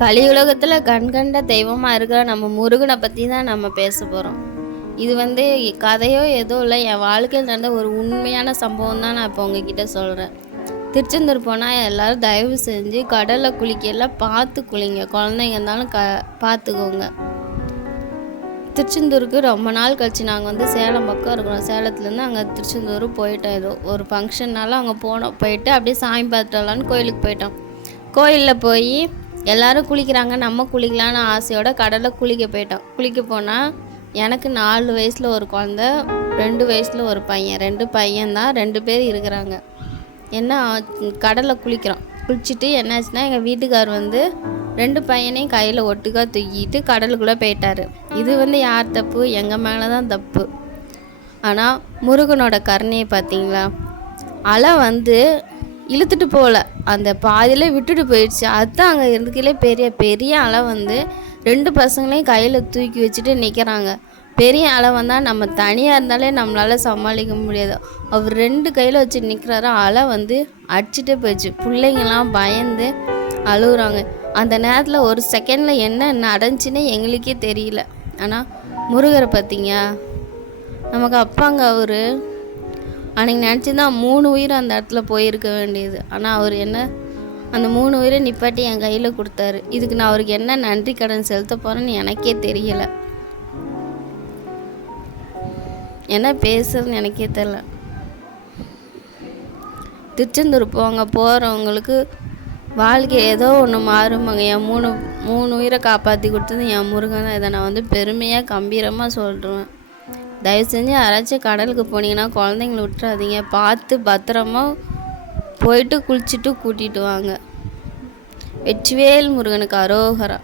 கலியுலகத்தில் கண்கண்ட தெய்வமாக இருக்கிற நம்ம முருகனை பற்றி தான் நம்ம பேச போகிறோம். இது கதையோ ஏதோ இல்லை, என் வாழ்க்கையில் நடந்த ஒரு உண்மையான சம்பவம் தான் நான் இப்போ உங்ககிட்ட சொல்கிறேன். திருச்செந்தூர் போனால் எல்லோரும் தயவு செஞ்சு கடலில் குளிக்கலாம், பார்த்து குளிங்க. குழந்தைங்க இருந்தாலும் பார்த்துக்கோங்க. திருச்செந்தூருக்கு ரொம்ப நாள் கழிச்சு நாங்கள் சேலம் பக்கம் இருக்கிறோம். சேலத்துலேருந்து அங்கே திருச்செந்தூர் போயிட்டோம். ஏதோ ஒரு ஃபங்க்ஷன்னால அங்கே போயிட்டு அப்படியே சாமி பார்த்துடலான்னு கோயிலுக்கு போயிட்டோம். கோயிலில் போய் எல்லோரும் குளிக்கிறாங்க, நம்ம குளிக்கலான்னு ஆசையோட கடலில் குளிக்க போயிட்டோம். குளிக்க போனால் எனக்கு 4 வயசில் ஒரு குழந்த, 2 வயசில் ஒரு பையன். 2 பையன்தான், 2 பேர் இருக்கிறாங்க. என்ன கடலில் குளிக்கிறோம். குளிச்சுட்டு என்னாச்சுன்னா எங்கள் வீட்டுக்கார் 2 பையனையும் கையில் ஒட்டுக்கா தூக்கிட்டு கடலுக்குள்ளே போயிட்டார். இது யார் தப்பு? எங்கள் மேலே தான் தப்பு. ஆனால் முருகனோட கருணையை பார்த்தீங்களா? அலை இழுத்துட்டு போகல, அந்த பாதியில் விட்டுட்டு போயிடுச்சு. அதுதான் அங்கே இருந்துக்கிலே பெரிய பெரிய அலை 2 பசங்களையும் கையில் தூக்கி வச்சுட்டு நிற்கிறாங்க. பெரிய அலை வந்தால் நம்ம தனியாக இருந்தாலே நம்மளால் சமாளிக்க முடியாது. அவர் 2 கையில் வச்சு நிற்கிறாரு. அலை அடிச்சுட்டே போயிடுச்சு. பிள்ளைங்கள்லாம் பயந்து அழுகுறாங்க. அந்த நேரத்தில் ஒரு செகண்டில் என்ன நடந்துச்சுன்னு எங்களுக்கே தெரியல. ஆனால் முருகரை பார்த்தீங்க, நமக்கு அப்பாங்க அவர். அன்றைக்கி நினச்சிதான் 3 உயிர் அந்த இடத்துல போயிருக்க வேண்டியது. ஆனால் அவர் அந்த 3 உயிரை நிப்பாட்டி என் கையில் கொடுத்தாரு. இதுக்கு நான் அவருக்கு என்ன நன்றி கடன் செலுத்த போகிறேன்னு எனக்கே தெரியலை. என்ன பேசுறதுன்னு எனக்கே தெரியல. திருச்செந்தூர் போகிறவங்களுக்கு வாழ்க்கை ஏதோ ஒன்று மாறுமாங்க. என் 3 உயிரை காப்பாற்றி கொடுத்தது என் முருகன் தான். இதை நான் பெருமையாக கம்பீரமாக சொல்கிறேன். தயவு செஞ்சு யாராச்சும் கடலுக்கு போனீங்கன்னா குழந்தைங்கள விட்டுறாதீங்க. பார்த்து பத்திரமா போயிட்டு குளிச்சுட்டு கூட்டிகிட்டு வாங்க. வெற்றிவேல் முருகனுக்கு அரோகரா.